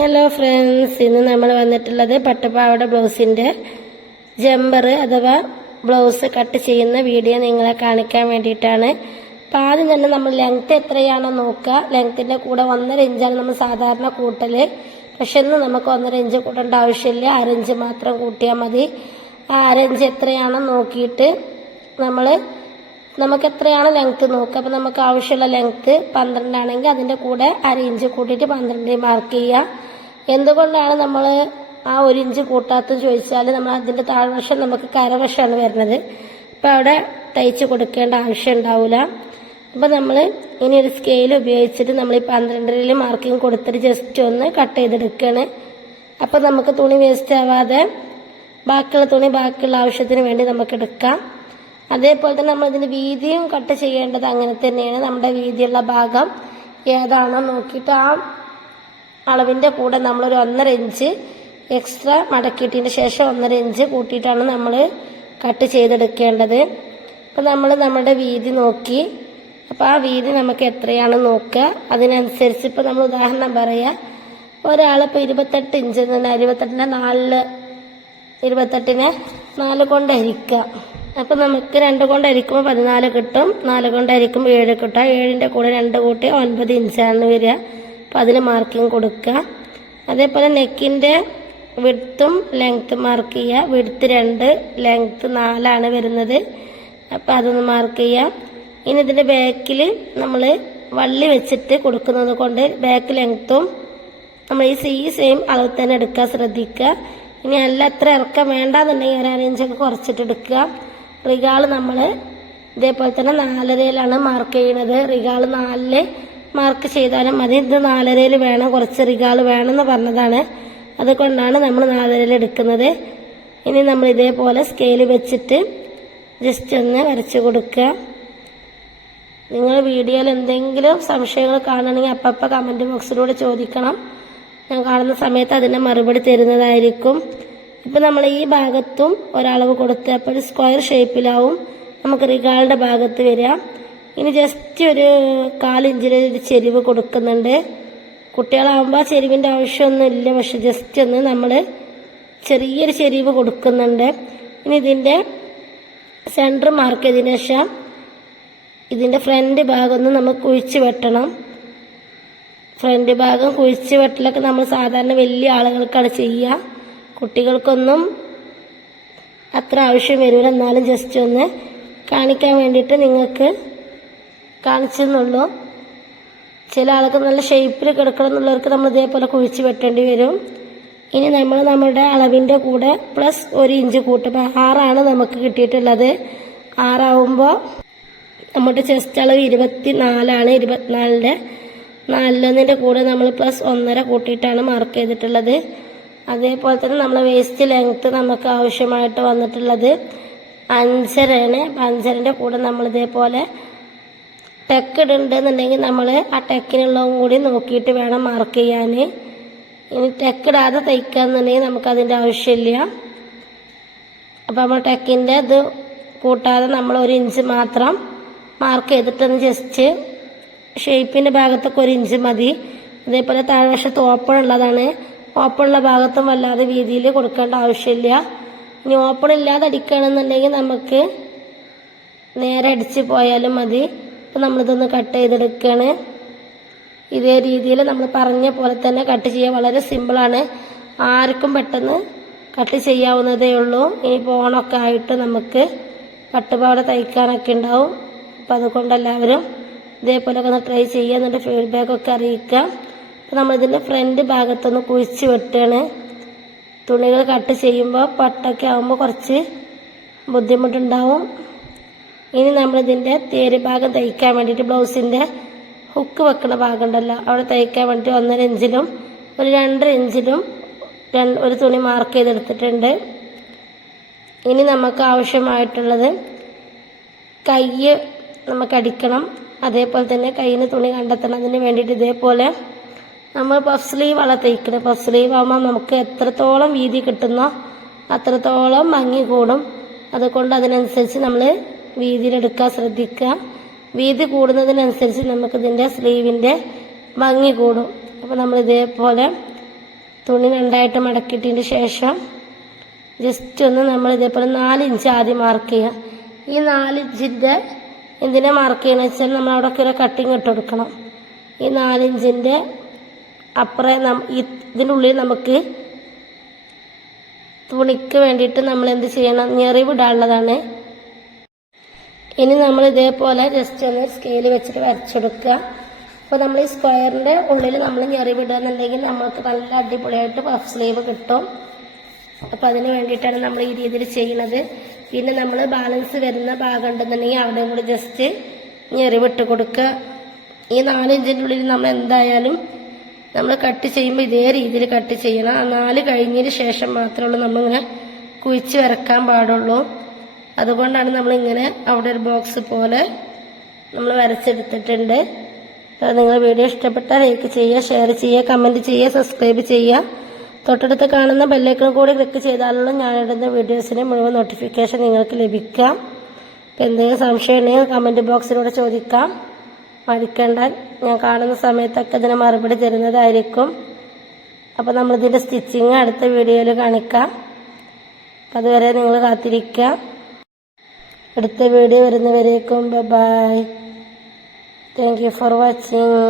Hello friends, ഇന്ന് നമ്മൾ വന്നിട്ടുള്ളത് പട്ടുപാവാട ബ്ലൗസിന്റെ ജമ്പർ അഥവാ ബ്ലൗസ് കട്ട് ചെയ്യുന്ന വീഡിയോ നിങ്ങളെ കാണിക്കാൻ വേണ്ടിയിട്ടാണ്. അപ്പം ആദ്യം തന്നെ നമ്മൾ ലെങ്ത് എത്രയാണോ നോക്കുക. ലെങ്ത്തിന്റെ കൂടെ 1.5 ഇഞ്ചാണ് നമ്മൾ സാധാരണ കൂട്ടല്. പക്ഷെ ഇന്ന് നമുക്ക് 1.5 ഇഞ്ച് കൂട്ടേണ്ട ആവശ്യമില്ല, 1/2 ഇഞ്ച് മാത്രം കൂട്ടിയാൽ മതി. ആ 1/2 ഇഞ്ച് എത്രയാണോ നോക്കിയിട്ട് നമുക്ക് എത്രയാണ് ലെങ്ത് നോക്കുക. അപ്പം നമുക്ക് ആവശ്യമുള്ള ലെങ്ത് 12 ആണെങ്കിൽ അതിൻ്റെ കൂടെ 1/2 ഇഞ്ച് കൂട്ടിയിട്ട് 12 മാർക്ക് ചെയ്യുക. എന്തുകൊണ്ടാണ് നമ്മൾ ആ 1 ഇഞ്ച് കൂട്ടാത്തെന്ന് ചോദിച്ചാൽ, നമ്മൾ അതിൻ്റെ താഴ്വശം നമുക്ക് കരവശമാണ് വരുന്നത്. അപ്പം അവിടെ തയ്ച്ച് കൊടുക്കേണ്ട ആവശ്യം ഉണ്ടാവില്ല. അപ്പം നമ്മൾ ഇനി ഒരു സ്കെയിൽ ഉപയോഗിച്ചിട്ട് നമ്മൾ ഈ 12 മാർക്കിങ് കൊടുത്തിട്ട് ജസ്റ്റ് ഒന്ന് കട്ട് ചെയ്തെടുക്കുകയാണ്. അപ്പം നമുക്ക് തുണി വേസ്റ്റ് ആവാതെ ബാക്കിയുള്ള തുണി ബാക്കിയുള്ള ആവശ്യത്തിന് വേണ്ടി നമുക്ക് എടുക്കാം. അതേപോലെ തന്നെ നമ്മൾ ഇതിന്റെ വീതിയും കട്ട് ചെയ്യേണ്ടത് അങ്ങനെ തന്നെയാണ്. നമ്മുടെ വീതിയുള്ള ഭാഗം ഏതാണോ നോക്കിയിട്ട് ആ അളവിന്റെ കൂടെ നമ്മളൊരു 1.5 ഇഞ്ച് എക്സ്ട്രാ മടക്കിയിട്ടതിന് ശേഷം 1.5 ഇഞ്ച് കൂട്ടിയിട്ടാണ് നമ്മൾ കട്ട് ചെയ്തെടുക്കേണ്ടത്. അപ്പം നമ്മൾ നമ്മുടെ വീതി നോക്കി, അപ്പം ആ വീതി നമുക്ക് എത്രയാണ് നോക്കുക. അതിനനുസരിച്ച് ഇപ്പം നമ്മൾ ഉദാഹരണം പറയാം, ഒരാളിപ്പോൾ 28 ഇഞ്ച് 28നെ 4 കൊണ്ട് ഹരിക്കുക. അപ്പം നമുക്ക് 2 കൊണ്ട് ഹരിക്കുമ്പോൾ 14 കിട്ടും, 4 കൊണ്ട് ഹരിക്കുമ്പോൾ 7 കിട്ടും. 7ന്റെ കൂടെ 2 കൂട്ടി 9 ഇഞ്ചാണ് വരിക. അപ്പം അതിന് മാർക്കിങ് കൊടുക്കുക. അതേപോലെ നെക്കിന്റെ വിഡ്ത്തും ലെങ്ത്ത് മാർക്ക് ചെയ്യുക. വിഡ്ത്ത് 2, ലെങ്ത്ത് 4 വരുന്നത്. അപ്പം അതൊന്ന് മാർക്ക് ചെയ്യുക. ഇനി ഇതിന്റെ ബാക്കിൽ നമ്മൾ വള്ളി വെച്ചിട്ട് കൊടുക്കുന്നത് കൊണ്ട് ബാക്ക് ലെങ്ത്തും നമ്മൾ ഈ സെയിം അളവ് തന്നെ എടുക്കാൻ ശ്രദ്ധിക്കുക. ഇനി അല്ല അത്ര ഇറക്കം വേണ്ടാന്നുണ്ടെങ്കിൽ 1/2 ഇഞ്ചൊക്കെ കുറച്ചിട്ട് എടുക്കുക. റിഗാള് നമ്മൾ ഇതേപോലെ തന്നെ 4.5-ലാണ് മാർക്ക് ചെയ്യുന്നത്. റിഗാള് 4 മാർക്ക് ചെയ്താലും മതി. ഇത് 4.5 വേണം, കുറച്ച് റിഗാള് വേണമെന്ന് പറഞ്ഞതാണ്, അതുകൊണ്ടാണ് നമ്മൾ 4.5 എടുക്കുന്നത്. ഇനി നമ്മൾ ഇതേപോലെ സ്കെയിൽ വെച്ചിട്ട് ജസ്റ്റ് ഒന്ന് വരച്ചു കൊടുക്കുക. നിങ്ങൾ വീഡിയോയിൽ എന്തെങ്കിലും സംശയങ്ങൾ കാണണമെങ്കിൽ അപ്പം കമന്റ് ബോക്സിലൂടെ ചോദിക്കണം. ഞാൻ കാണുന്ന സമയത്ത് അതിന്റെ മറുപടി തരുന്നതായിരിക്കും. ഇപ്പം നമ്മൾ ഈ ഭാഗത്തും ഒരളവ് കൊടുത്ത് അപ്പോൾ ഒരു സ്ക്വയർ ഷേപ്പിലാവും നമുക്ക് റിഗാളിന്റെ ഭാഗത്ത് വരിക. ഇനി ജസ്റ്റ് ഒരു 1/4 ഇഞ്ചിന് ഒരു ചെരിവ് കൊടുക്കുന്നുണ്ട്. കുട്ടികളാവുമ്പോൾ ചെരിവിന്റെ ആവശ്യമൊന്നും ഇല്ല, പക്ഷെ ജസ്റ്റ് ഒന്ന് നമ്മൾ ചെറിയൊരു ചെരിവ് കൊടുക്കുന്നുണ്ട്. ഇനി ഇതിന്റെ സെന്റർ മാർക്ക് ചെയ്തതിനു ശേഷം ഇതിന്റെ ഫ്രണ്ട് ഭാഗം ഒന്ന് നമുക്ക് കുഴിച്ച് വെട്ടണം. ഫ്രണ്ട് ഭാഗം കുഴിച്ച് വെട്ടലൊക്കെ നമ്മൾ സാധാരണ വലിയ ആളുകൾക്കാണ് ചെയ്യുക, കുട്ടികൾക്കൊന്നും അത്ര ആവശ്യം വരില്ല. എന്നാലും ജസ്റ്റ് ഒന്ന് കാണിക്കാൻ വേണ്ടിയിട്ട് നിങ്ങൾക്ക് കാണിച്ചെന്നുള്ളൂ. ചില ആൾക്ക് നല്ല ഷേപ്പിൽ കിടക്കണം എന്നുള്ളവർക്ക് നമ്മൾ ഇതേപോലെ കുഴിച്ച് വെട്ടേണ്ടി വരും. ഇനി നമ്മൾ നമ്മുടെ അളവിന്റെ കൂടെ പ്ലസ് 1 ഇഞ്ച് കൂട്ടും. 6 നമുക്ക് കിട്ടിയിട്ടുള്ളത്. 6 നമ്മുടെ ചെസ്റ്റ് അളവ് 24. 24ന്റെ 4 കൂടെ നമ്മൾ പ്ലസ് 1.5 കൂട്ടിയിട്ടാണ് മാർക്ക് ചെയ്തിട്ടുള്ളത്. അതേപോലെ തന്നെ നമ്മളെ വേസ്റ്റ് ലെങ്ത്ത് നമുക്ക് ആവശ്യമായിട്ട് വന്നിട്ടുള്ളത് 5.5 ആണ്. 5.5ന്റെ കൂടെ നമ്മൾ ഇതേപോലെ ടെക്ക് ഇടുന്നുണ്ടെന്നുണ്ടെങ്കിൽ നമ്മൾ ആ ടെക്കിനുള്ളതും കൂടി നോക്കിയിട്ട് വേണം മാർക്ക് ചെയ്യാൻ. ഇനി ടെക്ക് ഇടാതെ തയ്ക്കാന്നുണ്ടെങ്കിൽ നമുക്ക് അതിന്റെ ആവശ്യമില്ല. അപ്പം നമ്മൾ ടെക്കിന്റെ ഇത് കൂട്ടാതെ നമ്മൾ 1 ഇഞ്ച് മാത്രം മാർക്ക് ചെയ്തിട്ടൊന്ന് ജസ്റ്റ് ഷേപ്പിന്റെ ഭാഗത്തൊക്കെ 1 ഇഞ്ച് മതി. അതേപോലെ താഴ്വശത്ത് ഓപ്പൺ ഉള്ളതാണ്, ഓപ്പണുള്ള ഭാഗത്തും വല്ലാതെ വീതിയിൽ കൊടുക്കേണ്ട ആവശ്യമില്ല. ഇനി ഓപ്പൺ ഇല്ലാതെ അടിക്കുകയാണെന്നുണ്ടെങ്കിൽ നമുക്ക് നേരെ അടിച്ച് പോയാലും മതി. അപ്പം നമ്മളിതൊന്ന് കട്ട് ചെയ്തെടുക്കുകയാണ്. ഇതേ രീതിയിൽ നമ്മൾ പറഞ്ഞ പോലെ തന്നെ കട്ട് ചെയ്യാൻ വളരെ സിമ്പിളാണ്, ആർക്കും പെട്ടെന്ന് കട്ട് ചെയ്യാവുന്നതേ ഉള്ളൂ. ഇനി ഓണമൊക്കെ ആയിട്ട് നമുക്ക് പട്ടുപാവാട തയ്ക്കാനൊക്കെ ഉണ്ടാവും. അപ്പം അതുകൊണ്ട് എല്ലാവരും ഇതേപോലെയൊക്കെ ഒന്ന് ട്രൈ ചെയ്യുക, എന്നിട്ട് ഫീഡ്ബാക്കൊക്കെ അറിയിക്കുക. അപ്പം നമ്മളിതിൻ്റെ ഫ്രണ്ട് ഭാഗത്തൊന്ന് കുഴിച്ച് വെട്ടുകയാണ്. തുണികൾ കട്ട് ചെയ്യുമ്പോൾ പട്ടൊക്കെ ആകുമ്പോൾ കുറച്ച് ബുദ്ധിമുട്ടുണ്ടാവും. ഇനി നമ്മളിതിൻ്റെ തേര് ഭാഗം തയ്ക്കാൻ വേണ്ടിയിട്ട് ബ്ലൗസിൻ്റെ ഹുക്ക് വെക്കുന്ന ഭാഗം ഉണ്ടല്ലോ, അവിടെ തയ്ക്കാൻ വേണ്ടിയിട്ട് 1.5 ഇഞ്ചിലും ഒരു 2.5 ഇഞ്ചിലും ഒരു തുണി മാർക്ക് ചെയ്തെടുത്തിട്ടുണ്ട്. ഇനി നമുക്ക് ആവശ്യമായിട്ടുള്ളത് കൈ നമുക്ക് അടിക്കണം. അതേപോലെ തന്നെ കയ്യിന് തുണി കണ്ടെത്തണം. അതിന് വേണ്ടിയിട്ട് ഇതേപോലെ നമ്മൾ പഫ് സ്ലീവ് ആണ് തയ്ക്കണം. പഫ് സ്ലീവ് ആകുമ്പോൾ നമുക്ക് എത്രത്തോളം വീതി കിട്ടുന്നോ അത്രത്തോളം ഭംഗി കൂടും. അതുകൊണ്ട് അതിനനുസരിച്ച് നമ്മൾ വീതിയിലെടുക്കാൻ ശ്രദ്ധിക്കുക. വീതി കൂടുന്നതിനനുസരിച്ച് നമുക്ക് ഇതിന്റെ സ്ലീവിന്റെ ഭംഗി കൂടും. അപ്പോൾ നമ്മൾ ഇതേപോലെ തുണി രണ്ടായിട്ട് മടക്കിയിട്ടതിന് ശേഷം ജസ്റ്റ് ഒന്ന് നമ്മൾ ഇതേപോലെ 4 ഇഞ്ച് ആദ്യം മാർക്ക് ചെയ്യുക. ഈ 4 ഇഞ്ചിൻ്റെ എന്തിനാ മാർക്ക് ചെയ്യണമെന്ന് വെച്ചാൽ നമ്മൾ അവിടെയൊക്കെ ഒരു കട്ടിങ് ഇട്ട് കൊടുക്കണം. ഈ 4 ഇഞ്ചിൻ്റെ അപ്പുറം ഇതിനുള്ളിൽ നമുക്ക് തുണിക്ക് വേണ്ടിയിട്ട് നമ്മൾ എന്ത് ചെയ്യണം, ഞെറിവിടാനുള്ളതാണ്. ഇനി നമ്മൾ ഇതേപോലെ ജസ്റ്റ് ഒന്ന് സ്കെയിൽ വെച്ചിട്ട് വരച്ചെടുക്കുക. അപ്പോൾ നമ്മൾ ഈ സ്ക്വയറിൻ്റെ ഉള്ളിൽ നമ്മൾ ഞെറിവിടുകയെന്നുണ്ടെങ്കിൽ നമ്മൾക്ക് നല്ല അടിപൊളിയായിട്ട് പഫ് സ്ലീവ് കിട്ടും. അപ്പോൾ അതിന് വേണ്ടിയിട്ടാണ് നമ്മൾ ഈ രീതിയിൽ ചെയ്യുന്നത്. പിന്നെ നമ്മൾ ബാലൻസ് വരുന്ന ഭാഗം ഉണ്ടെന്നുണ്ടെങ്കിൽ അവിടെ കൂടി ജസ്റ്റ് ഞെറിവിട്ട് കൊടുക്കുക. ഈ 4 ഇഞ്ചിൻ്റെ ഉള്ളിൽ നമ്മൾ എന്തായാലും നമ്മൾ കട്ട് ചെയ്യുമ്പോൾ ഇതേ രീതിയിൽ കട്ട് ചെയ്യണം. ആ 4 കഴിഞ്ഞതിന് ശേഷം മാത്രമേ നമ്മളിങ്ങനെ കുഴിച്ച് വരക്കാൻ പാടുള്ളൂ. അതുകൊണ്ടാണ് നമ്മളിങ്ങനെ അവിടെ ഒരു ബോക്സ് പോലെ നമ്മൾ വരച്ചെടുത്തിട്ടുണ്ട്. നിങ്ങൾ വീഡിയോ ഇഷ്ടപ്പെട്ടാൽ ലൈക്ക് ചെയ്യുക, ഷെയർ ചെയ്യുക, കമൻറ്റ് ചെയ്യുക, സബ്സ്ക്രൈബ് ചെയ്യുക. തൊട്ടടുത്ത് കാണുന്ന ബെല്ലൈക്കൺ കൂടി ക്ലിക്ക് ചെയ്താലുള്ള ഞാനിടുന്ന വീഡിയോസിന് മുഴുവൻ നോട്ടിഫിക്കേഷൻ നിങ്ങൾക്ക് ലഭിക്കാം. അപ്പോൾ എന്തെങ്കിലും സംശയം ഉണ്ടെങ്കിൽ കമൻറ്റ് ബോക്സിലൂടെ ചോദിക്കാം. മടിക്കേണ്ട, ഞാൻ കാണുന്ന സമയത്തൊക്കെ ഇതിന് മറുപടി തരുന്നതായിരിക്കും. അപ്പോൾ നമ്മളിതിൻ്റെ സ്റ്റിച്ചിങ് അടുത്ത വീഡിയോയിൽ കാണിക്കാം. അപ്പോൾ അതുവരെ നിങ്ങൾ കാത്തിരിക്കുക. അടുത്ത വീഡിയോ വരുന്നവരേക്കും bye. Thank you for watching.